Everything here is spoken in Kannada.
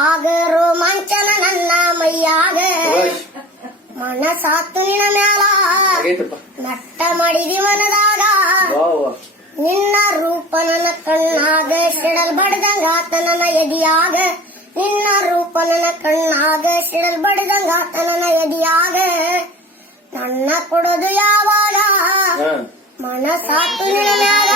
ಆಗ ರೋಮಾಂಚನ ನನ್ನ ಮೈಯಾಗ ಮನಸಾತು ನಿನ್ನ ಮ್ಯಾಲ ನಟ್ಟ ಮಾಡಿದಿ ಮನದಾಗ ನಿನ್ನ ರೂಪ ನನ್ನ ಕಣ್ಣಾಗ ಸಿಡಲ್ ಬಡ್ದಂಗಾತ ನನ್ನ ಎದಿಯಾಗ ನಿನ್ನ ರೂಪ ನನ್ನ ಕಣ್ಣಾಗ ಸಿಡಲ್ ಬಡ್ದಂಗಾತ ನನ್ನ ಎದಿಯಾಗ ನನ್ನ ಕೊಡೋದು ಯಾವಾಗ ಮನಸಾತು ನಿನ್ನ ಮ್ಯಾಲ